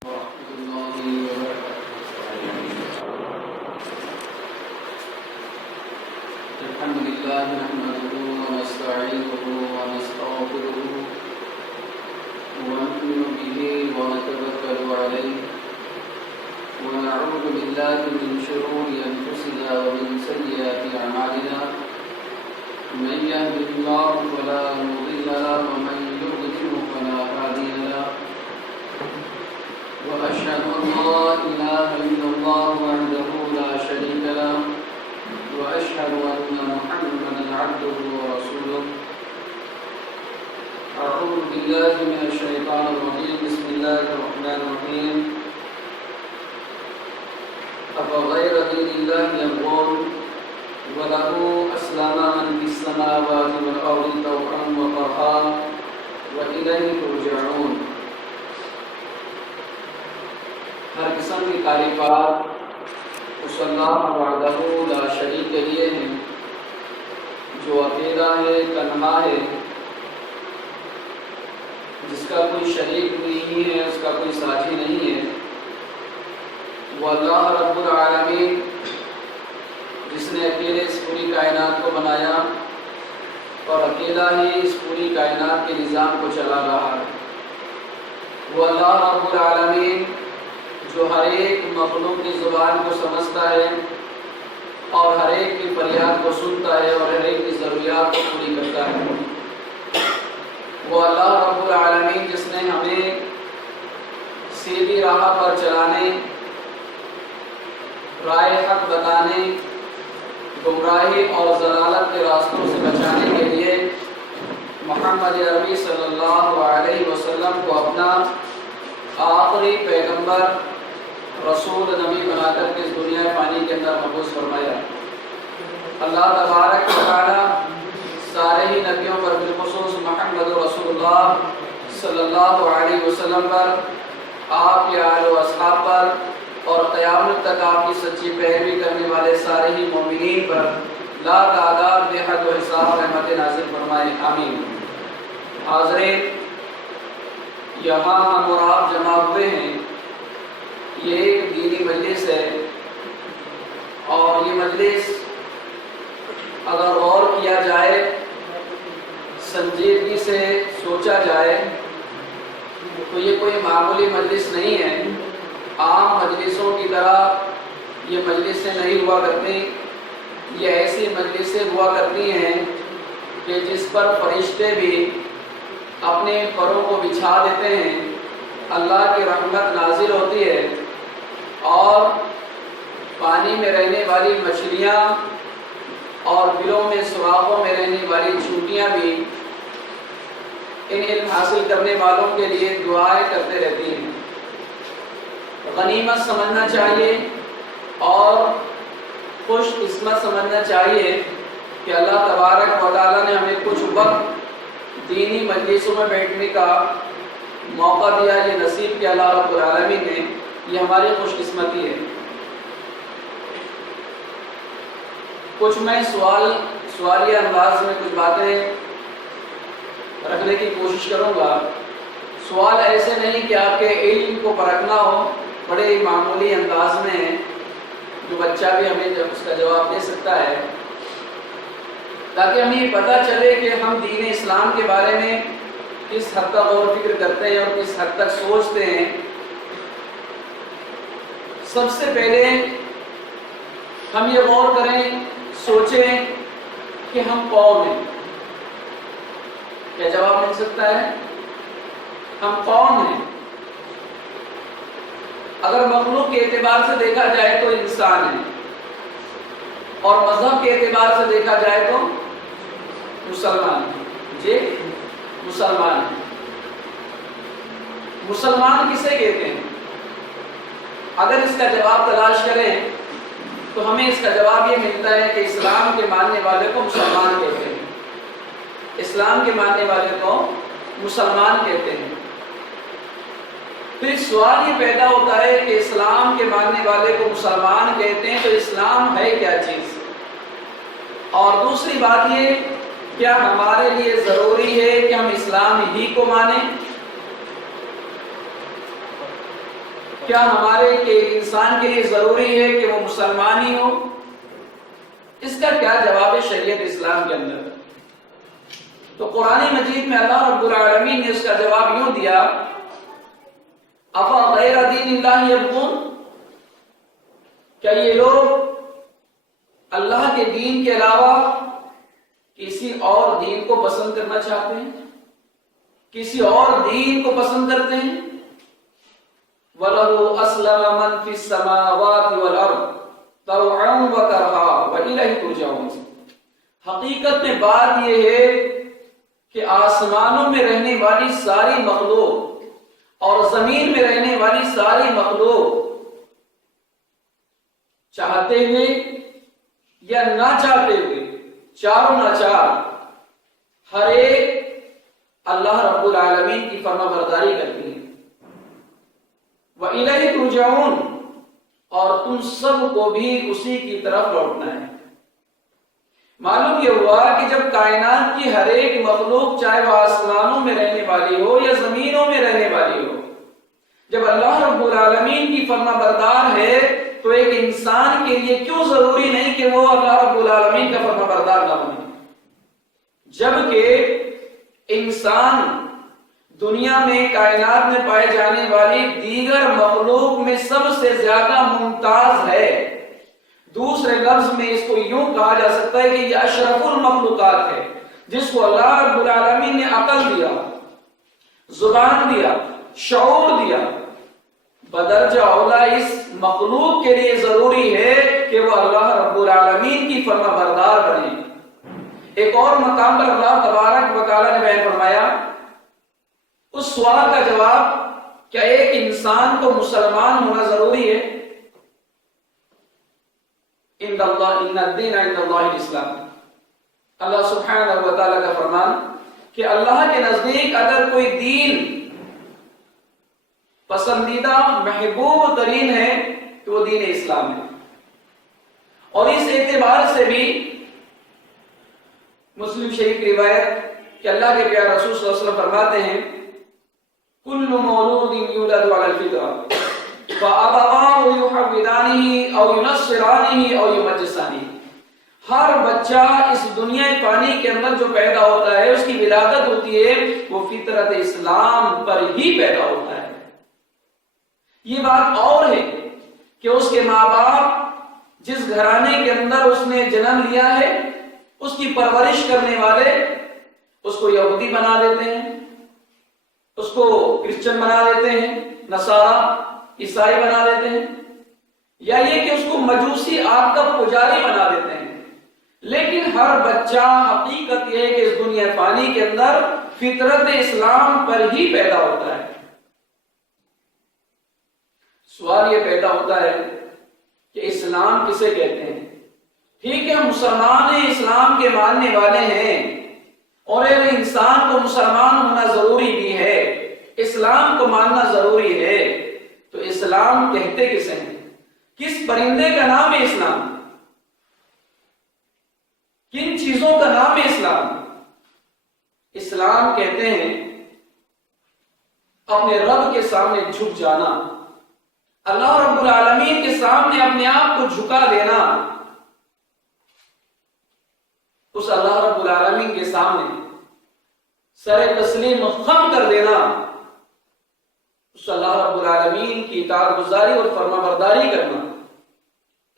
ورحمة الله وبركاته. الحمد لله نحمده ونستعينه ونستغفره ونؤمن به ونتوكل عليه ونعوذ بالله من شرور أنفسنا ومن سيئات أعمالنا من يهده الله فلا مضل له ومن يضلل فلا هادي له وأشهد أن لا إله إلا الله وحده لا شريك له وأشهد أن محمدا عبده ورسوله. أعوذ بالله من الشيطان الرجيم. بسم الله الرحمن الرحيم. أفغير دين الله يبغون وله أسلم من في السماوات والأرض طوعا وكرها وإليه ترجعون. ہر قسم کی تعریفات اس اللہ وحدہ لا شریک کے لیے ہیں جو اکیلا ہے، تنہا ہے، جس کا کوئی شریک نہیں ہے، اس کا کوئی ساتھی نہیں ہے. وہ اللہ رب العالمین جس نے اکیلے اس پوری کائنات کو بنایا اور اکیلا ہی اس پوری کائنات کے نظام کو چلا رہا ہے. وہ اللہ رب العالمین جو ہر ایک مخلوق کی زبان کو سمجھتا ہے اور ہر ایک کی فریاد کو سنتا ہے اور ہر ایک کی ضروریات کو پوری کرتا ہے. وہ اللہ رب العالمین جس نے ہمیں سیدھی راہ پر چلانے، رائے حق بتانے، گمراہی اور ضلالت کے راستوں سے بچانے کے لیے محمد عربی صلی اللہ علیہ وسلم کو اپنا آخری پیغمبر، رسول، نبی بنا کر کے اس دنیا فانی کے اندر مبعوث فرمایا. اللہ تبارک و تعالی سارے ہی نبیوں پر بالخصوص محمد رسول اللہ صلی اللہ علیہ وسلم پر، آپ کے آل و اصحاب پر اور قیامت تک آپ کی سچی پیروی کرنے والے سارے ہی مومنین پر لا تعداد بے حد و حساب رحمت نازل فرمائے. آمین. حاضرین، یہاں ہم اور آپ جمع ہوئے ہیں، یہ ایک دینی مجلس ہے اور یہ مجلس اگر غور کیا جائے، سنجیدگی سے سوچا جائے تو یہ کوئی معمولی مجلس نہیں ہے. عام مجلسوں کی طرح یہ مجلسیں نہیں ہوا کرتی. یہ ایسی مجلسیں ہوا کرتی ہیں کہ جس پر فرشتے بھی اپنے پروں کو بچھا دیتے ہیں، اللہ کی رحمت نازل ہوتی ہے اور پانی میں رہنے والی مچھلیاں اور بلوں میں سوراخوں میں رہنے والی چونٹیاں بھی ان علم حاصل کرنے والوں کے لیے دعائیں کرتے رہتی ہیں. غنیمت سمجھنا چاہیے اور خوش قسمت سمجھنا چاہیے کہ اللہ تبارک و تعالیٰ نے ہمیں کچھ وقت دینی مجلسوں میں بیٹھنے کا موقع دیا، یہ نصیب کیا اللہ رب العالمین نے. یہ ہماری خوش قسمتی ہے. کچھ میں سوالیہ انداز میں کچھ باتیں رکھنے کی کوشش کروں گا. سوال ایسے نہیں کہ آپ کے علم کو پرکھنا ہو، بڑے معمولی انداز میں جو بچہ بھی ہمیں اس کا جواب دے سکتا ہے، تاکہ ہمیں یہ پتہ چلے کہ ہم دین اسلام کے بارے میں کس حد تک غور و فکر کرتے ہیں اور کس حد تک سوچتے ہیں. سب سے پہلے ہم یہ غور کریں، سوچیں کہ ہم کون ہیں. کیا جواب مل سکتا ہے؟ ہم کون ہیں؟ اگر مخلوق کے اعتبار سے دیکھا جائے تو انسان ہے، اور مذہب کے اعتبار سے دیکھا جائے تو مسلمان. جی، مسلمان. مسلمان کسے کہتے ہیں؟ اگر اس کا جواب تلاش کریں تو ہمیں اس کا جواب یہ ملتا ہے کہ اسلام کے ماننے والے کو مسلمان کہتے ہیں. اسلام کے ماننے والے کو مسلمان کہتے ہیں. پھر سوال یہ پیدا ہوتا ہے کہ اسلام کے ماننے والے کو مسلمان کہتے ہیں تو اسلام ہے کیا چیز؟ اور دوسری بات یہ، کیا ہمارے لیے ضروری ہے کہ ہم اسلام ہی کو مانیں؟ کیا ہمارے کہ انسان کے لیے ضروری ہے کہ وہ مسلمان ہی ہو؟ اس کا کیا جواب ہے شریعت اسلام کے اندر؟ تو قرآن مجید میں اللہ رب العالمین نے اس کا جواب یوں دیا، افا غیر دین اللہ یبغون، کیا یہ لوگ اللہ کے دین کے علاوہ کسی اور دین کو پسند کرنا چاہتے ہیں، کسی اور دین کو پسند کرتے ہیں؟ وَلَهُ أَسْلَمَ مَنْ فِي السَّمَاوَاتِ وَالْأَرْضِ طَوْعًا وَكَرْهًا وَإِلَيْهِ تُرْجَعُونَ۔ حقیقت میں بات یہ ہے کہ آسمانوں میں رہنے والی ساری مخلوق اور زمین میں رہنے والی ساری مخلوق چاہتے ہوئے یا نہ چاہتے ہوئے، چاروں ناچار، ہر ایک اللہ رب العالمین کی فرما برداری کرتی ہے۔ وَإِلَيْهِ تُرْجَعُونَ، اور تم سب کو بھی اسی کی طرف لوٹنا ہے۔ معلوم یہ ہوا کہ جب کائنات کی ہر ایک مخلوق، چاہے وہ آسمانوں میں رہنے والی ہو یا زمینوں میں رہنے والی ہو، جب اللہ رب العالمین کی فرما بردار ہے تو ایک انسان کے لیے کیوں ضروری نہیں کہ وہ اللہ رب العالمین کا فرما بردار نہ بنے؟ جبکہ انسان دنیا میں، کائنات میں پائے جانے والی دیگر مخلوق میں سب سے زیادہ ممتاز ہے۔ دوسرے لفظ میں اس کو یوں کہا جا سکتا ہے کہ یہ اشرف المخلوقات ہے، جس کو اللہ رب العالمین نے عقل دیا، زبان دیا، شعور دیا۔ بدرجہ اولا اس مخلوق کے لیے ضروری ہے کہ وہ اللہ رب العالمین کی فرما بردار بنے۔ ایک اور مقام پر اللہ تبارک و تعالی نے بیان فرمایا، اس سوال کا جواب، کیا ایک انسان کو مسلمان ہونا ضروری ہے؟ ان الدین عند اللہ الاسلام، اللہ سبحانہ و تعالی کا فرمان کہ اللہ کے نزدیک اگر کوئی دین پسندیدہ، محبوب ترین ہے تو وہ دین اسلام ہے۔ اور اس اعتبار سے بھی مسلم شریف کی روایت کہ اللہ کے پیارے رسول صلی اللہ علیہ وسلم فرماتے ہیں، کل مولود یولد علی الفطرۃ فابواہ یحودانہ او ینصرانہ او یمجسانہ۔ ہر بچہ اس دنیا پانی کے اندر جو پیدا ہوتا ہے، اس کی ولادت ہوتی ہے، وہ فطرت اسلام پر ہی پیدا ہوتا ہے۔ یہ بات اور ہے کہ اس کے ماں باپ جس گھرانے کے اندر اس نے جنم لیا ہے، اس کی پرورش کرنے والے اس کو یہودی بنا دیتے ہیں، اس کو کرسچن بنا دیتے ہیں، نصارہ عیسائی بنا دیتے ہیں، یا یہ کہ اس کو مجوسی آگ کا پجاری بنا دیتے ہیں۔ لیکن ہر بچہ، حقیقت یہ ہے کہ اس دنیا فانی کے اندر فطرت اسلام پر ہی پیدا ہوتا ہے۔ سوال یہ پیدا ہوتا ہے کہ اسلام کسے کہتے ہیں؟ ٹھیک ہے، مسلمان ہیں، اسلام کے ماننے والے ہیں، اور ایک انسان کو مسلمان ہونا ضروری بھی ہے، اسلام کو ماننا ضروری ہے۔ تو اسلام کہتے کسے ہیں؟ کس پرندے کا نام ہے اسلام؟ کن چیزوں کا نام ہے اسلام؟ اسلام کہتے ہیں اپنے رب کے سامنے جھک جانا، اللہ رب العالمین کے سامنے اپنے آپ کو جھکا دینا، اس اللہ رب العالمین کے سامنے سر تسلیم خم کر دینا، اس اللہ رب العالمین کی اطاعت گزاری اور فرما برداری کرنا،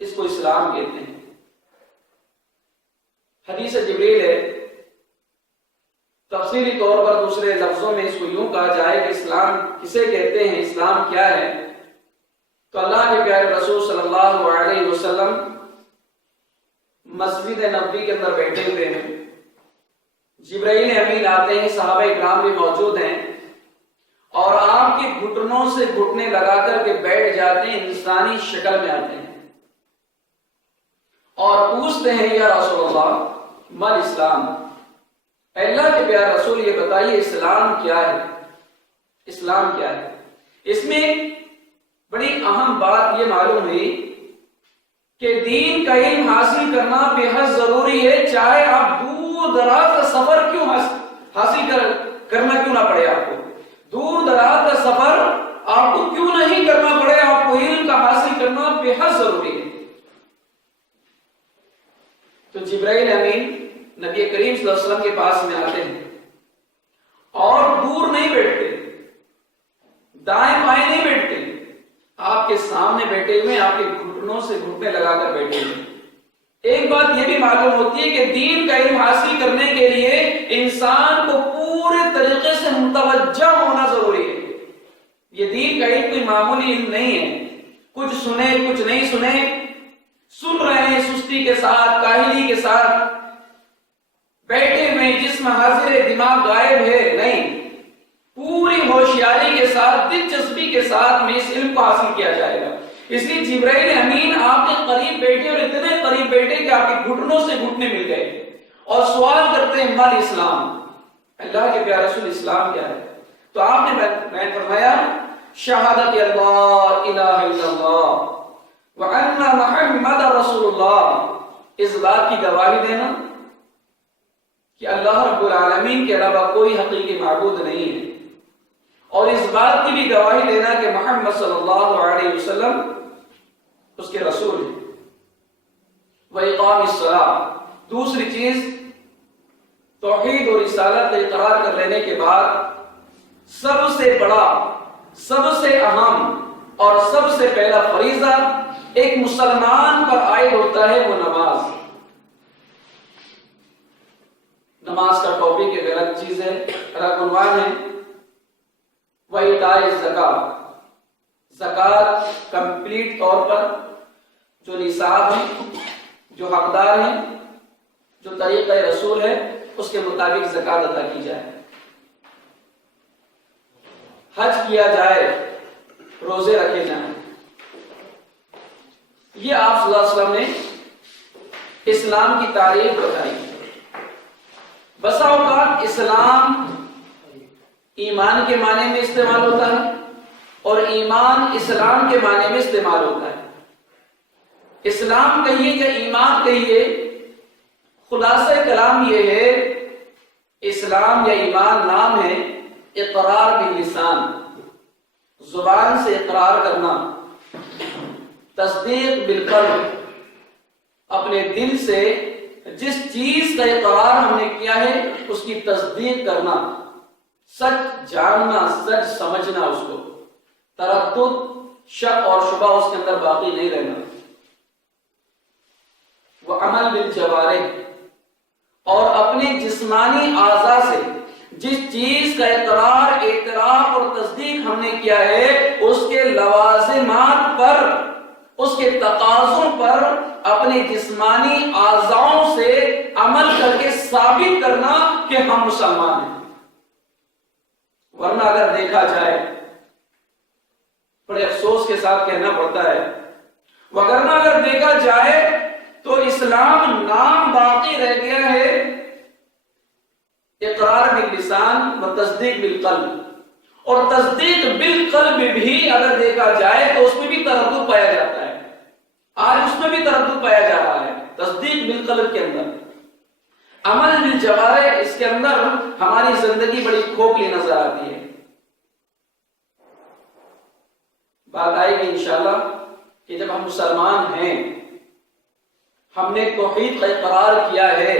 اس کو اسلام کہتے ہیں۔ حدیث جبریل ہے، تفصیلی طور پر دوسرے لفظوں میں اس کو یوں کہا جائے کہ اسلام کسے کہتے ہیں، اسلام کیا ہے، تو اللہ کے پیارے رسول صلی اللہ علیہ وسلم مسجد نبوی کے اندر بیٹھے ہوئے ہیں، جبرائیل امین آتے ہیں، صحابہ اکرام بھی موجود ہیں، اور آپ کے گھٹنوں سے گھٹنے لگا کر کے بیٹھ جاتے ہیں، انسانی شکل میں آتے ہیں، اور پوچھتے ہیں یا رسول اللہ مل اسلام، اللہ کے پیارے رسول یہ بتائیے اسلام کیا ہے، اسلام کیا ہے۔ اس میں بڑی اہم بات یہ معلوم ہوئی کہ دین کا علم حاصل کرنا بے حد ضروری ہے، چاہے آپ دور دراز کا سفر کیوں حاصل کرنا کیوں نہ پڑے، آپ کو دور دراز کا سفر آپ کو کیوں نہیں کرنا پڑے، جبرائیل امین نبی کریم صلی اللہ علیہ وسلم کے پاس میں آتے ہیں اور دور نہیں بیٹھتے، دائیں بائیں نہیں بیٹھتے، آپ کے سامنے بیٹھے ہوئے، آپ کے گھٹنوں سے گھٹنے لگا کر بیٹھے ہوئے۔ ایک بات یہ بھی معلوم ہوتی ہے کہ دین کا علم حاصل کرنے کے لیے انسان کو پورے طریقے سے متوجہ ہونا ضروری ہے۔ یہ دین کا علم کوئی معمولی علم نہیں ہے، کچھ سنے کچھ نہیں سنے، سن رہے ہیں سستی کے ساتھ، کاہلی کے ساتھ، بیٹھے ہوئے، جسم حاضر ہے دماغ غائب ہے، نہیں، پوری ہوشیاری کے ساتھ، دلچسپی کے ساتھ میں اس علم کو حاصل کیا جائے گا۔ اس لیے جبرائیل امین آپ کے قریب بیٹھے اور اتنے قریب بیٹھے کہ آپ کے گھٹنوں سے گھٹنے مل گئے اور سوال کرتے ہیں مال اسلام، اللہ کے پیارے رسول اسلام کیا ہے؟ تو آپ نے میں فرمایا شہادت اللہ الہ الا اللہ وان محمد رسول اللہ، اس بات کی گواہی دینا کہ اللہ رب العالمین کے علاوہ کوئی حقیقی معبود نہیں ہے، اور اس بات کی بھی گواہی دینا کہ محمد صلی اللہ علیہ وسلم اس کے رسول ہیں۔ وَإِقَامِ الصَّلَاةِ، دوسری چیز توحید اور رسالت اقرار کر لینے کے بعد سب سے بڑا، سب سے اہم اور سب سے پہلا فریضہ ایک مسلمان پر عائد ہوتا ہے، وہ نماز۔ نماز کا ٹاپک ایک الگ چیز ہے، الگ عنوان ہے۔ وَإِيتَاءِ الزَّکَاۃ، زکوٰۃ کمپلیٹ طور پر جو نصاب ہیں، جو حقدار ہیں، جو طریقہ رسول ہے اس کے مطابق زکوٰۃ ادا کی جائے، حج کیا جائے، روزے رکھے جائیں۔ یہ آپ صلی اللہ علیہ وسلم نے اسلام کی تعریف بتائی۔ بسا اوقات اسلام ایمان کے معنی میں استعمال ہوتا ہے اور ایمان اسلام کے معنی میں استعمال ہوتا ہے۔ اسلام کہیے یا ایمان کہیے، خلاصہ کلام یہ ہے، اسلام یا ایمان نام ہے اقرار باللسان، زبان سے اقرار کرنا، تصدیق بالقلب، اپنے دل سے جس چیز کا اقرار ہم نے کیا ہے اس کی تصدیق کرنا، سچ جاننا، سچ سمجھنا، اس کو تردد، شک اور شبہ اس کے اندر باقی نہیں رہنا۔ وہ عمل بالجوارح، اور اپنے جسمانی اعضاء سے جس چیز کا اقرار، اعتراف اور تصدیق ہم نے کیا ہے اس کے لوازمات پر، اس کے تقاضوں پر اپنے جسمانی اعضاؤں سے عمل کر کے ثابت کرنا کہ ہم مسلمان ہیں۔ ورنہ اگر دیکھا جائے، بڑے افسوس کے ساتھ کہنا پڑتا ہے، وگرنہ اگر دیکھا جائے تو اسلام نام باقی رہ گیا ہے اقرار باللسان و تصدیق بالقلب، اور تصدیق بالقلب بھی اگر دیکھا جائے تو اس میں بھی تردد پایا جاتا ہے۔ آج اس میں بھی تردد پایا جا رہا ہے، تصدیق بالقلب کے اندر۔ عمل بالجوارح، اس کے اندر ہماری زندگی بڑی کھوکھلی نظر آتی ہے۔ بات آئے گی انشاءاللہ کہ جب ہم مسلمان ہیں، ہم نے توحید کا اقرار کیا ہے،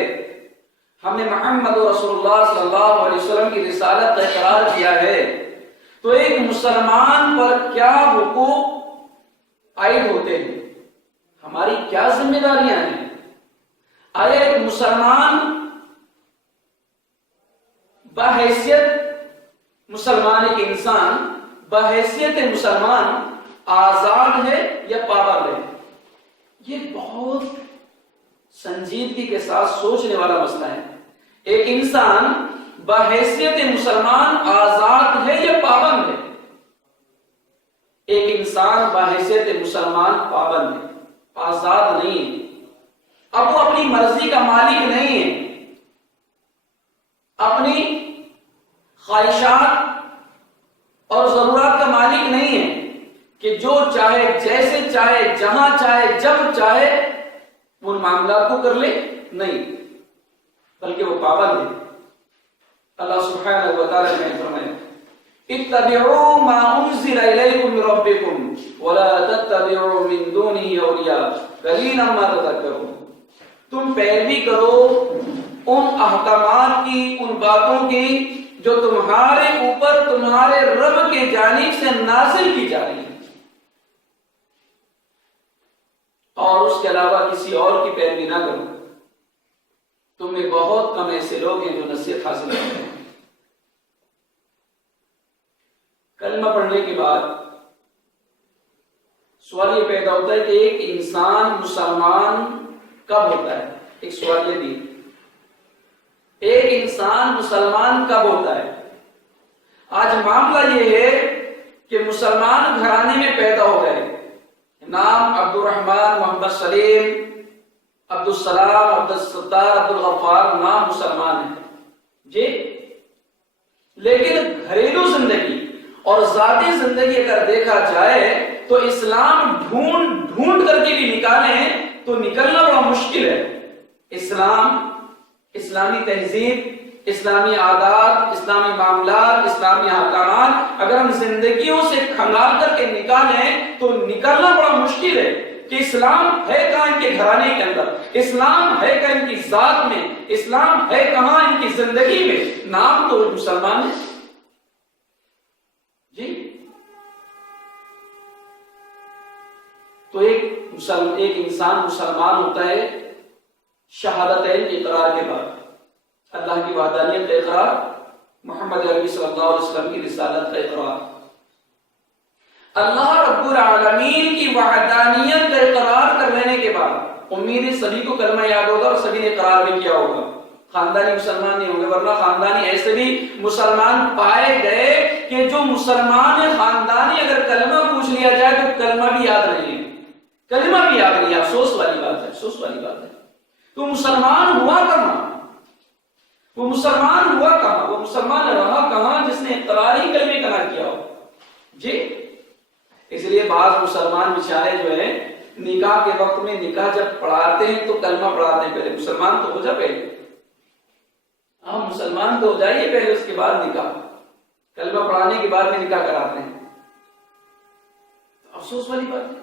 ہم نے محمد رسول اللہ صلی اللہ علیہ وسلم کی رسالت کا اقرار کیا ہے، تو ایک مسلمان پر کیا حقوق عائد ہوتے ہیں، ہماری کیا ذمہ داریاں ہیں؟ آیا ایک مسلمان بحیثیت مسلمان، ایک انسان بحیثیت مسلمان آزاد ہے یا پابند ہے؟ یہ بہت سنجیدگی کے ساتھ سوچنے والا مسئلہ ہے۔ ایک انسان بحیثیت مسلمان آزاد ہے یا پابند ہے؟ ایک انسان بحیثیت مسلمان پابند ہے، آزاد نہیں ہے۔ اب وہ اپنی مرضی کا مالک نہیں ہے، اپنی خواہشات اور ضرورات کا مالک نہیں ہے کہ جو چاہے، جیسے چاہے، جہاں چاہے، جب چاہے ان معاملات کو کر لے، نہیں، بلکہ وہ پابند ہے۔ اللہ سبحانہ و تعالی نے فرمایا اتبعوا ما انزل الیکم من ربکم ولا تتبعوا من دونه اولیاء قلیلا ما تذکرون۔ تم پیروی کرو ان احکامات کی، ان باتوں کی جو تمہارے اوپر تمہارے رب کے جانب سے نازل کی جا رہی ہے، اور اس کے علاوہ کسی اور کی پیروی نہ کرو۔ تم میں بہت کم ایسے لوگ ہیں جو نصیحت حاصل کرتے ہیں۔ کلمہ پڑھنے کے بعد سوال یہ پیدا ہوتا ہے کہ ایک انسان مسلمان کب ہوتا ہے؟ ایک سوال یہ بھی، ایک انسان مسلمان کب ہوتا ہے؟ آج معاملہ یہ ہے کہ مسلمان گھرانے میں پیدا ہو گئے، نام عبد الرحمن، محمد سلیم، عبد السلام، عبد الستار، عبد الغفار، نام مسلمان ہے جی، لیکن گھریلو زندگی اور ذاتی زندگی اگر دیکھا جائے تو اسلام ڈھونڈ ڈھونڈ کر کے بھی نکالیں تو نکلنا بڑا مشکل ہے۔ اسلام، اسلامی تہذیب، اسلامی عادات، اسلامی معاملات، اسلامی احکامات اگر ہم زندگیوں سے کھنگال کر کے نکالیں تو نکلنا بڑا مشکل ہے کہ اسلام ہے کہاں ان کے گھرانے کے اندر، اسلام ہے کہاں ان کی ذات میں، اسلام ہے کہاں ان کی زندگی میں۔ نام تو مسلمان ہے جی۔ تو ایک انسان مسلمان ہوتا ہے شہادتین کے اقرار کے بعد، اللہ کی وحدانیت کا اقرار، محمد عربی صلی اللہ علیہ وسلم کی رسالت کا اقرار، اللہ رب العالمین کی وحدانیت کا اقرار کر لینے کے بعد، امید ہے سبھی کو کلمہ یاد ہوگا اور سبھی نے اقرار بھی کیا ہوگا، خاندانی مسلمان نہیں ہوں گے، ورنہ خاندانی ایسے بھی مسلمان پائے گئے کہ جو مسلمان خاندانی اگر کلمہ پوچھ لیا جائے تو کلمہ بھی یاد نہیں ہے، کلمہ بھی یاد نہیں ہے۔ افسوس والی بات ہے، افسوس والی بات ہے۔ تو مسلمان ہوا کہاں؟ وہ مسلمان ہوا کہاں؟ وہ مسلمان رہا کہاں جس نے اقرار ہی کلمے کا نہ کیا ہو جی۔ اس لیے بعض مسلمان بیچارے جو ہیں نکاح کے وقت میں نکاح جب پڑھاتے ہیں تو کلمہ پڑھاتے ہیں، پہلے مسلمان تو ہو جا، پہلے آپ مسلمان تو ہو جائیے پہلے، اس کے بعد نکاح، کلمہ پڑھانے کے بعد میں نکاح کراتے ہیں، افسوس والی بات ہے۔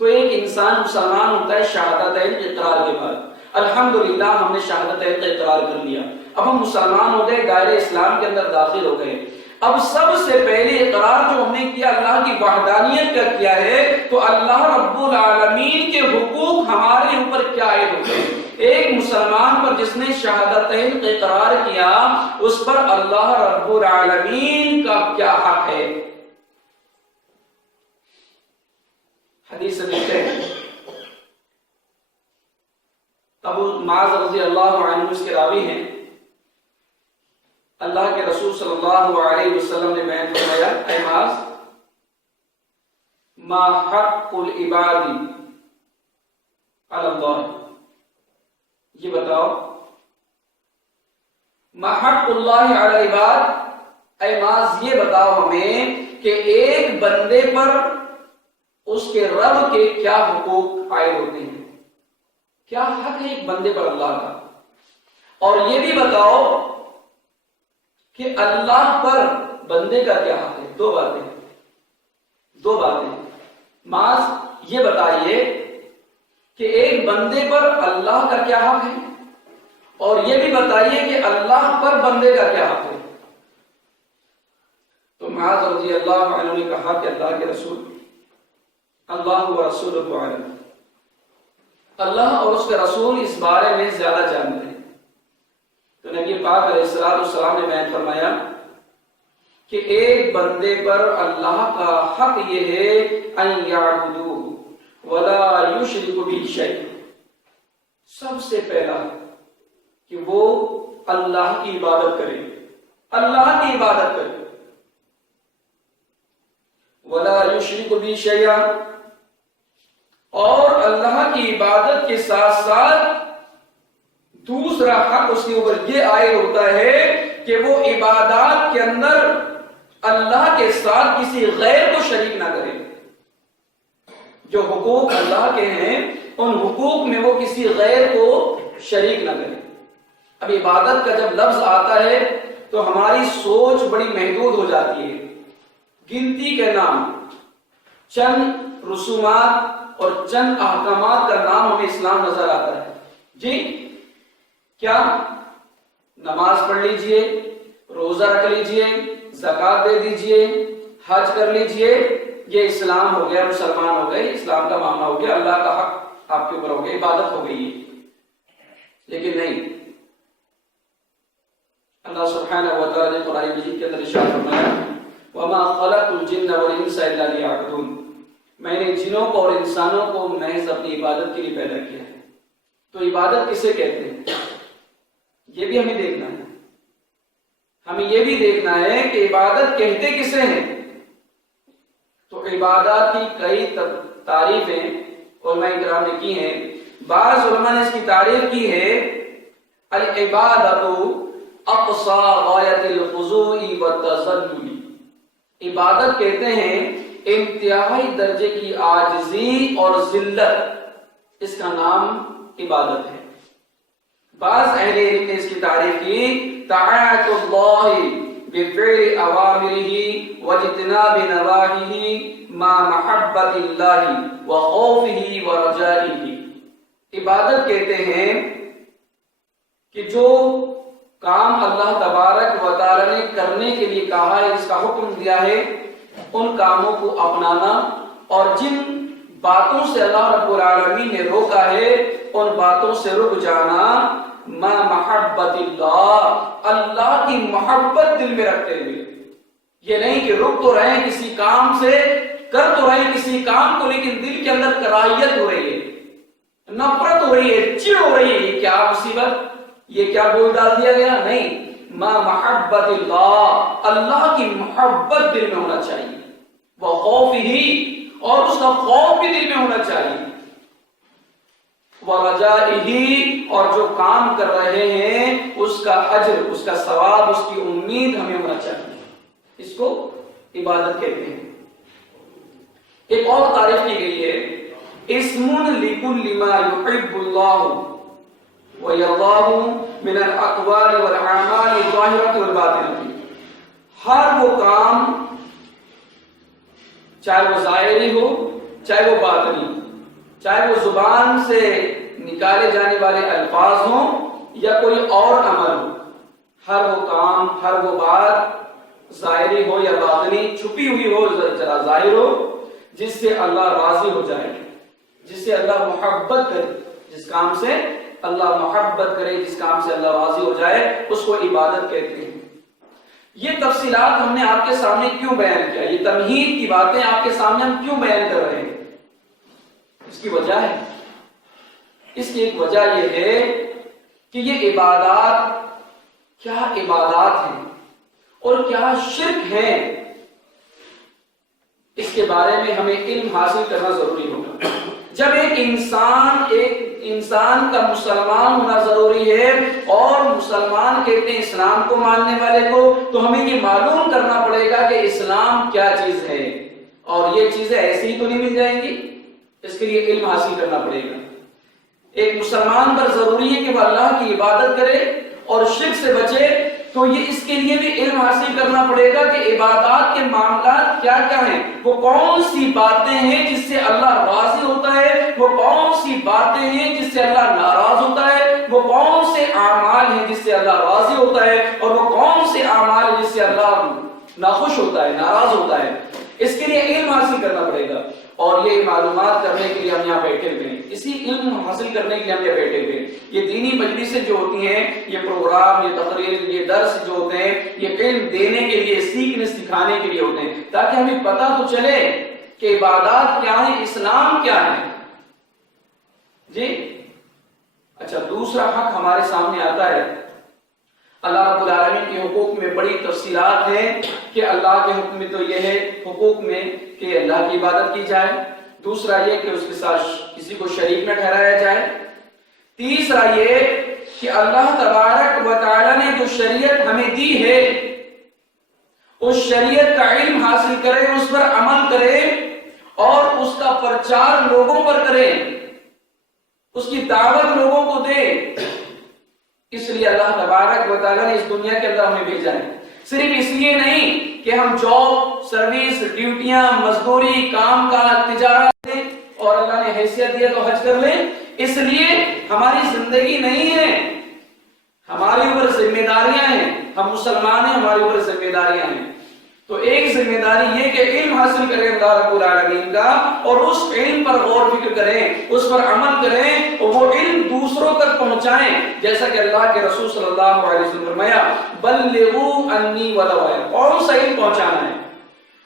تو ایک انسان مسلمان ہوتا ہے شہادتین کے اقرار کے بعد۔ الحمدللہ ہم نے شہادتین کا اقرار کر لیا، اب ہم مسلمان ہو گئے، دائرہ اسلام کے اندر داخل ہو گئے۔ اب سب سے پہلے اقرار جو ہم نے کیا اللہ کی وحدانیت کا کیا ہے، تو اللہ رب العالمین کے حقوق ہمارے اوپر کیا عائد ہوتے ہیں۔ ایک مسلمان پر جس نے شہادتین کا اقرار کیا اس پر اللہ رب العالمین کا کیا حق ہے۔ حدیث سے دیکھتے ہیں، ابو معاذ رضی اللہ عنہ اس کے راوی ہیں، اللہ کے رسول صلی اللہ علیہ وسلم نے بیان فرمایا، اے معاذ، ما حق العباد علی اللہ، یہ بتاؤ ما حق اللہ علی العباد، اے معاذ یہ بتاؤ ہمیں کہ ایک بندے پر اس کے رب کے کیا حقوق عائد ہوتے ہیں، کیا حق ہے ایک بندے پر اللہ کا، اور یہ بھی بتاؤ کہ اللہ پر بندے کا کیا حق ہے۔ دو باتیں معاذ یہ بتائیے کہ ایک بندے پر اللہ کا کیا حق ہے، اور یہ بھی بتائیے کہ اللہ پر بندے کا کیا حق ہے۔ تو معاذ رضی اللہ عنہ نے کہا کہ اللہ کے رسول، اللہ و رسولہ اعلم، اللہ اور اس کے رسول اس بارے میں زیادہ جانتے ہیں۔ تو نبی پاک علیہ السلام نے بیان فرمایا کہ ایک بندے پر اللہ کا حق یہ ہے ان یعبدوہ ولا یشرک بہ شیئا، سب سے پہلا کہ وہ اللہ کی عبادت کرے، اللہ کی عبادت کرے، ولا یشرک بہ شیئا، اور اللہ کی عبادت کے ساتھ ساتھ دوسرا حق اس کے اوپر یہ عائد ہوتا ہے کہ وہ عبادات کے اندر اللہ کے ساتھ کسی غیر کو شریک نہ کرے۔ جو حقوق اللہ کے ہیں ان حقوق میں وہ کسی غیر کو شریک نہ کرے۔ اب عبادت کا جب لفظ آتا ہے تو ہماری سوچ بڑی محدود ہو جاتی ہے، گنتی کے نام، چند رسومات اور چند احکامات کا نام ہمیں اسلام نظر آتا ہے جی کیا؟ نماز پڑھ لیجئے، روزہ رکھ لیجئے، زکوٰۃ دے دیجئے، حج کر لیجئے، یہ اسلام ہو گیا، مسلمان ہو گئے، اسلام کا معاملہ ہو گیا، اللہ کا حق آپ کے اوپر ہو گیا، عبادت ہو گئی ہے۔ لیکن نہیں، اللہ سبحانہ و تعالی نے قرآن مجید کے اندر ارشاد فرمایا وَمَا خَلَقْتُ الْجِنَّ وَالْإِنسَ إِلَّا لِيَعْبُدُونِ، میں نے جنوں کو اور انسانوں کو محض اپنی عبادت کے لیے پیدا کیا ہے۔ تو عبادت کسے کہتے ہیں یہ بھی ہمیں دیکھنا ہے، ہمیں یہ بھی دیکھنا ہے کہ عبادت کہتے کسے ہیں۔ تو عبادات کی کئی تعریفیں علماء کرام نے کی ہیں۔ بعض علماء نے اس کی تعریف کی ہے العبادۃ اقصى غایت الخضوع والتذلل، عبادت کہتے ہیں انتہائی درجے کی عاجزی اور ذلت، اس کا نام عبادت ہے۔ بعض اہل علم نے اس کی تعریف کی طاعت اللہ بفعل اوامرہ واجتناب نواہیہ مع محبت اللہ وخوفہ ورجائہ، عبادت کہتے ہیں کہ جو کام اللہ تبارک و تعالی نے کرنے کے لیے کہا ہے، اس کا حکم دیا ہے، ان کاموں کو اپنانا، اور جن باتوں سے اللہ رب العالمین نے روکا ہے ان باتوں سے رک جانا، ما محبت اللہ، اللہ کی محبت دل میں رکھتے ہوئے۔ یہ نہیں کہ رک تو رہے کسی کام سے، کر تو رہے کسی کام کو، لیکن دل کے اندر کراہیت ہو رہی ہے، نفرت ہو رہی ہے، چڑ ہو رہی ہے، یہ کیا مصیبت، یہ کیا بول ڈال دیا گیا، نہیں، ما محبت اللہ، اللہ کی محبت دل میں ہونا چاہیے، وہ خوف ہی، اور اس کا خوف بھی دل میں ہونا چاہیے، ورجائہ، اور جو کام کر رہے ہیں اس کا اجر، اس کا ثواب، اس کی امید ہمیں ہونا چاہیے، اس کو عبادت کہتے ہیں۔ ایک اور تعریف کی گئی ہے اسم لکل ما یحب اللہ وَيَرْضَاهُ مِنَ الْأَقْوَالِ وَالْأَعْمَالِ الظَّاهِرَةِ وَالْبَاطِنَةِ، ہر وہ کام چاہے وہ ظاہری ہو چاہے وہ باطنی، چاہے وہ زبان سے نکالے جانے والے الفاظ ہوں یا کوئی اور عمل ہو، ہر وہ کام، ہر وہ بات ظاہری ہو یا باطنی، چھپی ہوئی ہو ذرا ظاہر ہو، جس سے اللہ راضی ہو جائے، جس سے اللہ محبت کرے، جس کام سے اللہ محبت کرے، جس کام سے اللہ راضی ہو جائے، اس کو عبادت کہتے ہیں۔ یہ تفصیلات ہم نے آپ کے سامنے کیوں بیان کیا، یہ تمہید کی باتیں آپ کے سامنے ہم کیوں بیان کر رہے ہیں، اس کی وجہ ہے، اس کی ایک وجہ یہ ہے کہ یہ عبادات کیا عبادات ہیں اور کیا شرک ہے، اس کے بارے میں ہمیں علم حاصل کرنا ضروری ہوگا۔ جب ایک انسان کا مسلمان ہونا ضروری ہے، اور مسلمان کہتے ہیں اسلام کو ماننے والے کو، تو ہمیں یہ معلوم کرنا پڑے گا کہ اسلام کیا چیز ہے، اور یہ چیزیں ایسی ہی تو نہیں مل جائیں گی، اس کے لیے علم حاصل کرنا پڑے گا۔ ایک مسلمان پر ضروری ہے کہ وہ اللہ کی عبادت کرے اور شرک سے بچے، تو یہ اس کے لیے بھی علم حاصل کرنا پڑے گا کہ عبادات کے معاملات کیا کیا ہیں، وہ کون سی باتیں ہیں جس سے اللہ راضی ہوتا ہے، وہ کون سی باتیں ہیں جس سے اللہ ناراض ہوتا ہے، وہ کون سے اعمال ہیں جس سے اللہ راضی ہوتا ہے، اور وہ کون سے اعمال ہیں جس سے اللہ ناخوش ہوتا ہے، ناراض ہوتا ہے۔ اس کے لیے علم حاصل کرنا پڑے گا، اور یہ معلومات کرنے کے لیے ہم یہاں بیٹھے ہوئے ہیں، اسی علم حاصل کرنے کے لیے ہم یہاں بیٹھے ہوئے ہیں۔ یہ دینی مجلسیں جو ہوتی ہیں، یہ پروگرام، یہ تقریر، یہ درس جو ہوتے ہیں، یہ علم دینے کے لیے، سیکھنے سکھانے کے لیے ہوتے ہیں، تاکہ ہمیں پتہ تو چلے کہ عبادات کیا ہیں، اسلام کیا ہے۔ جی اچھا، دوسرا حق ہمارے سامنے آتا ہے، اللہ رب العالمین کے حقوق میں بڑی تفصیلات ہیں کہ اللہ کے حکم میں تو یہ ہے حقوق میں کہ اللہ کی عبادت کی جائے، دوسرا یہ کہ اس کے ساتھ کسی کو شریک نہ ٹھہرایا جائے، تیسرا یہ کہ اللہ تبارک و تعالی نے جو شریعت ہمیں دی ہے اس شریعت کا علم حاصل کرے، اس پر عمل کرے اور اس کا پرچار لوگوں پر کرے، اس کی دعوت لوگوں کو دے۔ اس لیے اللہ تبارک و تعالیٰ نے اس دنیا کے اندر ہمیں بھیجا ہے، صرف اس لیے نہیں کہ ہم جاب، سروس، ڈیوٹیاں، مزدوری، کام کاج، تجارت دیں اور اللہ نے حیثیت دیا تو حج کر لیں، اس لیے ہماری زندگی نہیں ہے، ہمارے اوپر ذمہ داریاں ہیں، ہم مسلمان ہیں، ہمارے اوپر ذمہ داریاں ہیں۔ تو ایک ذمہ داری یہ کہ علم حاصل کریں اللہ رب العالمین کا، اور اس علم پر غور فکر کریں، اس پر عمل کریں، اور وہ علم دوسروں تک پہنچائیں، جیسا کہ اللہ کے رسول صلی اللہ علیہ وسلم فرمایا بلغوا انی ولو آیہ۔ کون سا علم پہنچانا ہے؟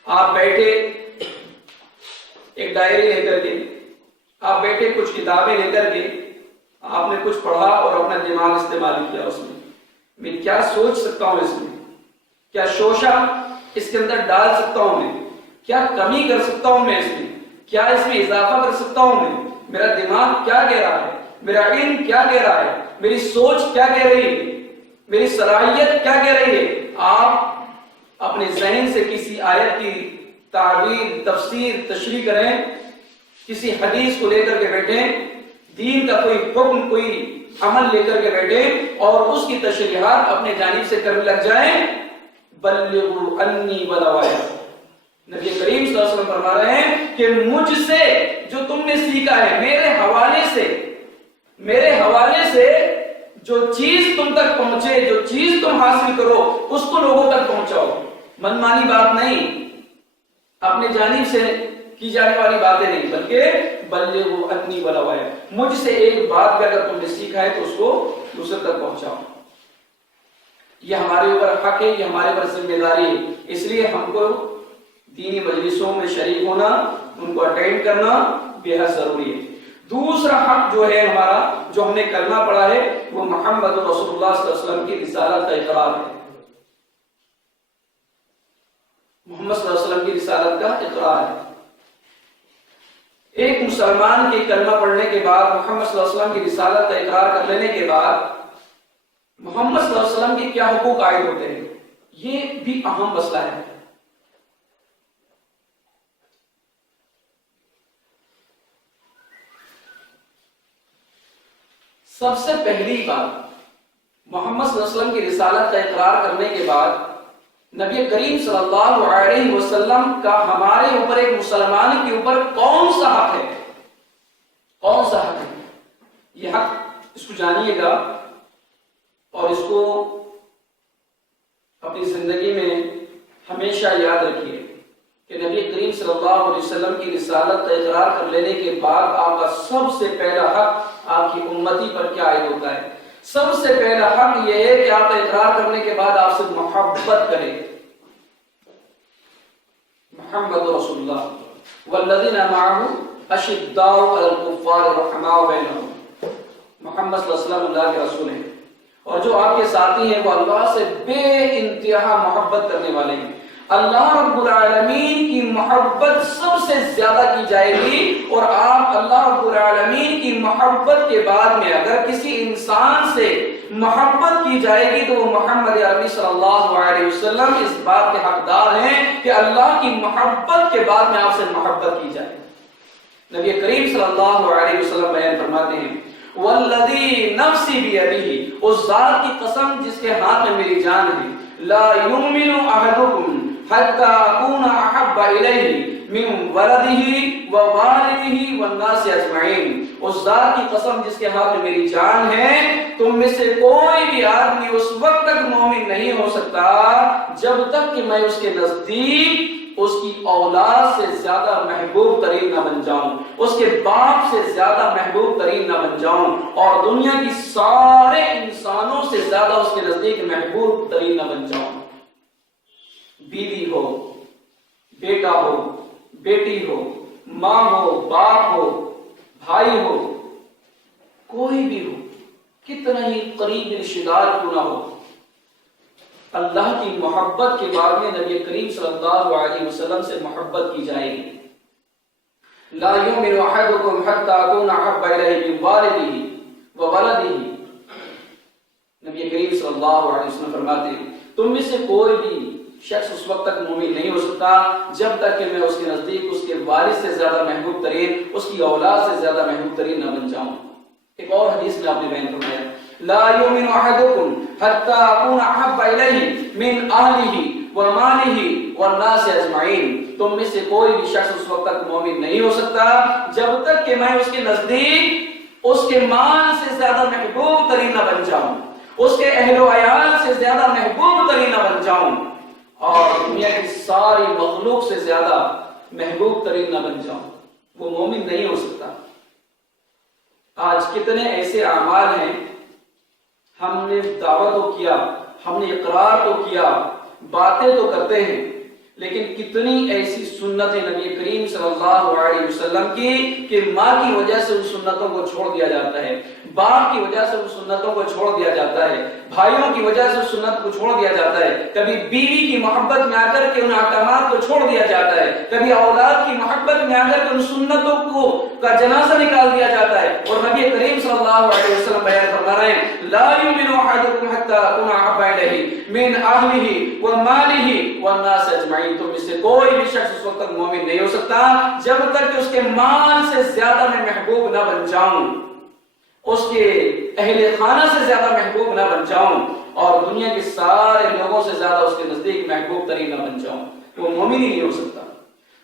آپ بیٹھے ایک ڈائری لے کر کے، آپ بیٹھے کچھ کتابیں لے کر کے، آپ نے کچھ پڑھا اور اپنا دماغ استعمال کیا، اس میں کیا سوچ سکتا ہوں، اس میں کیا شوشہ اس کے اندر ڈال سکتا ہوں، میں کیا کمی کر سکتا ہوں، میں اس میں کیا اس میں اضافہ کر سکتا ہوں، میرا دماغ کیا کہہ رہا ہے، میرا علم کیا کہہ رہا ہے، میری سوچ کیا کہہ رہی ہے، میری صلاحیت کیا کہہ رہی ہے۔ آپ اپنے ذہن سے کسی آیت کی تعبیر، تفسیر، تشریح کریں، کسی حدیث کو لے کر کے بیٹھیں، دین کا کوئی حکم، کوئی عمل لے کر کے بیٹھیں اور اس کی تشریحات اپنے جانب سے کرنے لگ جائیں، بلغوا انی ولو آیہ۔ نبی کریم صلی اللہ علیہ وسلم فرما رہے ہیں کہ مجھ سے جو تم نے سیکھا ہے، میرے حوالے سے جو چیز تم تک پہنچے، جو چیز تم حاصل کرو، اس کو لوگوں تک پہنچاؤ۔ منمانی بات نہیں، اپنے جانب سے کی جانے والی باتیں نہیں، بلکہ بلغوا انی ولو آیہ، مجھ سے ایک بات بھی اگر تم نے سیکھا ہے تو اس کو دوسرے تک پہنچاؤ۔ یہ ہمارے اوپر حق ہے، یہ ہمارے اوپر ذمہ داری ہے، اس لیے ہم کو دینی مجلسوں میں شریک ہونا، ان کو اٹینڈ کرنا بے حد ضروری ہے۔ دوسرا حق جو ہے ہمارا، جو ہم نے کلمہ پڑھا ہے، وہ محمد رسول اللہ صلی اللہ علیہ وسلم کی رسالت کا اقرار ہے۔ محمد صلی اللہ علیہ وسلم کی رسالت کا اقرار ہے۔ ایک مسلمان کے کلمہ پڑھنے کے بعد، محمد صلی اللہ علیہ وسلم کی رسالت کا اقرار کر لینے کے بعد محمد صلی اللہ علیہ وسلم کے کیا حقوق عائد ہوتے ہیں، یہ بھی اہم مسئلہ ہے۔ سب سے پہلی بات، محمد صلی اللہ علیہ وسلم کی رسالت کا اقرار کرنے کے بعد نبی کریم صلی اللہ علیہ وسلم کا ہمارے اوپر، ایک مسلمان کے اوپر کون سا حق ہے، کون سا حق ہے، یہ حق اس کو جانیے گا اور اس کو اپنی زندگی میں ہمیشہ یاد رکھیے کہ نبی کریم صلی اللہ علیہ وسلم کی رسالت کا اقرار کر لینے کے بعد آپ کا سب سے پہلا حق آپ کی امتی پر کیا عائد ہوتا ہے۔ سب سے پہلا حق یہ ہے کہ آپ کا اقرار کرنے کے بعد آپ سے محبت کریں۔ محمد رسول اللہ والذین معہ اشداء علی الکفار رحماء بینہم۔ محمد صلی اللہ علیہ وسلم اللہ کے رسول ہیں، اور جو آپ کے ساتھی ہیں وہ اللہ سے بے انتہا محبت کرنے والے ہیں۔ اللہ رب العالمین کی محبت سب سے زیادہ کی جائے گی، اور آپ اللہ رب العالمین کی محبت کے بعد میں اگر کسی انسان سے محبت کی جائے گی تو وہ محمد عربی صلی اللہ علیہ وسلم اس بات کے حقدار ہیں کہ اللہ کی محبت کے بعد میں آپ سے محبت کی جائے۔ نبی کریم صلی اللہ علیہ وسلم بیان فرماتے ہیں والذی نفسی بیدہ، اس ذات کی قسم جس کے ہاتھ میں میری جان ہے، لا یؤمن احدکم حتی اکون احب الیہ من ولدہ ووالدہ والناس اجمعین۔ اس ذات کی قسم جس کے ہاتھ میں میری جان ہے، تم میں سے کوئی بھی آدمی اس وقت تک مومن نہیں ہو سکتا جب تک کہ میں اس کے نزدیک اس کی اولاد سے زیادہ محبوب ترین نہ بن جاؤں، اس کے باپ سے زیادہ محبوب ترین نہ بن جاؤں، اور دنیا کی سارے انسانوں سے زیادہ اس کے نزدیک محبوب ترین نہ بن جاؤں۔ بیوی ہو، بیٹا ہو، بیٹی ہو، ماں ہو، باپ ہو، بھائی ہو، کوئی بھی ہو، کتنا ہی قریب رشتہ دار کیوں نہ ہو، اللہ کی محبت کے بعد میں نبی کریم صلی اللہ علیہ وسلم سے محبت کی جائے گی۔ لا یؤمن احدکم حتی اکون احب الیہ من والدہ وولدہ۔ نبی کریم صلی اللہ علیہ وسلم فرماتے ہیں تم میں سے کوئی بھی شخص اس وقت تک مومن نہیں ہو سکتا جب تک کہ میں اس کے نزدیک اس کے والد سے زیادہ محبوب ترین، اس کی اولاد سے زیادہ محبوب ترین نہ بن جاؤں۔ ایک اور حدیث میں آپ نے بیان فرمایا لا یؤمن احدکم حتی اکون احب الیہ من اہلہ ومالہ والناس اجمعین۔ تم میں سے کوئی بھی شخص اس وقت تک مومن نہیں ہو سکتا جب تک کہ میں اس کے نزدیک اس کے مال سے زیادہ محبوب ترین نہ بن جاؤں، اس کے اہل و عیال سے زیادہ محبوب ترین نہ بن جاؤں، اور دنیا کی ساری مخلوق سے زیادہ محبوب ترین نہ بن جاؤں، وہ مومن نہیں ہو سکتا۔ آج کتنے ایسے اعمال ہیں، ہم نے دعوت تو کیا، ہم نے اقرار تو کیا، باتیں تو کرتے ہیں، لیکن کتنی ایسی سنتیں نبی کریم صلی اللہ علیہ وسلم کی کہ ماں کی وجہ سے ان سنتوں کو چھوڑ دیا جاتا ہے، باپ کی وجہ سے ان سنتوں کو چھوڑ دیا جاتا ہے، بھائیوں کی وجہ سے سنت کو چھوڑ دیا جاتا ہے، کبھی بیوی کی محبت میں آ کر کے ان احکامات کو چھوڑ دیا جاتا ہے، کبھی اولاد کی محبت میں آ کر کے ان سنتوں کو کا جنازہ نکال دیا جاتا ہے۔ اور نبی کریم صلی اللہ علیہ وسلم بیان فرما رہے ہیں لا یؤمن احدکم حتی اکون احب الیہ من اہلہ ومالہ والناس اجمعین، تم میں سے کوئی بھی شخص اس وقت تک مومن نہیں ہو سکتا جب تک کہ اس کے مال سے زیادہ میں محبوب نہ بن جاؤں، اس کے اہل خانہ سے زیادہ محبوب نہ بن جاؤں، اور دنیا کے سارے لوگوں سے زیادہ اس کے نزدیک محبوب ترین نہ بن جاؤں، وہ مومن ہی نہیں ہو سکتا۔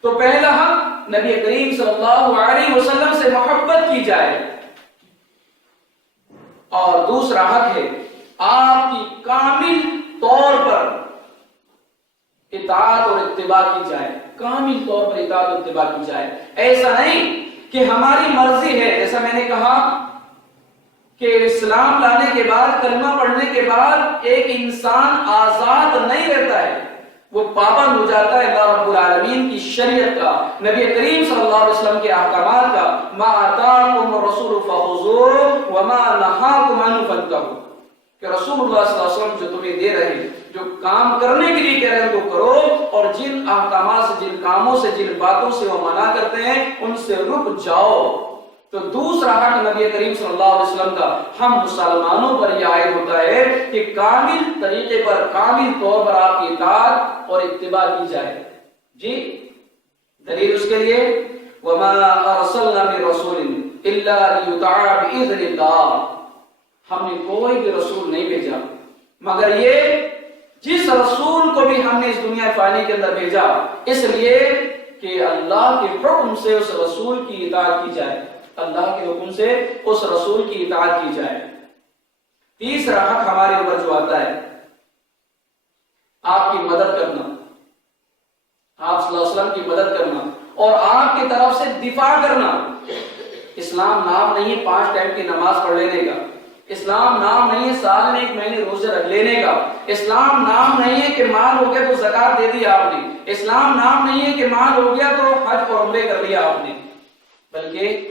تو پہلا حق نبی کریم صلی اللہ علیہ وسلم سے محبت کی جائے، اور دوسرا حق ہے آپ کی کامل طور پر اطاعت اور اتباع کی جائے، کامل طور پر اطاعت اور اتباع کی جائے۔ ایسا نہیں کہ ہماری مرضی ہے، جیسا میں نے کہا کہ اسلام لانے کے بعد، کلمہ پڑھنے کے بعد ایک انسان آزاد نہیں رہتا ہے، وہ پابند ہو جاتا ہے اللہ رب العالمین کی شریعت کا، نبی کریم صلی اللہ علیہ وسلم کے احکامات کا۔ ما آتاکم الرسول فخذوہ وما نہاکم عنہ فانتہوا، کہ رسول اللہ صلی اللہ علیہ وسلم جو تمہیں دے رہے ہیں، جو کام کرنے کے لیے کہہ رہے ہیں وہ کرو، اور جن احکامات سے، جن کاموں سے، جن باتوں سے وہ منع کرتے ہیں ان سے رک جاؤ۔ تو دوسرا حق نبی کریم صلی اللہ علیہ وسلم کا ہم مسلمانوں پر یہ عائد ہوتا ہے کہ کامل طریقے پر، کامل طور پر آپ کی اطاعت اور اتباع کی جائے۔ جی دلیل اس کے لیے وما ارسلنا من رسول الا ليطاع باذن اللہ، ہم نے کوئی بھی رسول نہیں بھیجا مگر یہ جس رسول کو بھی ہم نے اس دنیا فانی کے اندر بھیجا اس لیے کہ اللہ کے حکم سے اس رسول کی اطاعت کی جائے، اللہ کے حکم سے اس رسول کی اطاعت کی جائے۔ تیسرا حق ہمارے اوپر جو آتا ہے آپ کی مدد کرنا، آپ صلی اللہ علیہ وسلم کی مدد کرنا اور آپ کی طرف سے دفاع کرنا۔ اسلام نام نہیں ہے 5 ٹائم کی نماز پڑھ لینے کا، اسلام نام نہیں ہے سال میں 1 مہینے روزے رکھ لینے کا، اسلام نام نہیں ہے کہ مال ہو گیا تو زکات دے دی آپ نے، اسلام نام نہیں ہے کہ مال ہو گیا تو حج اور عمرے کر لیا آپ نے، بلکہ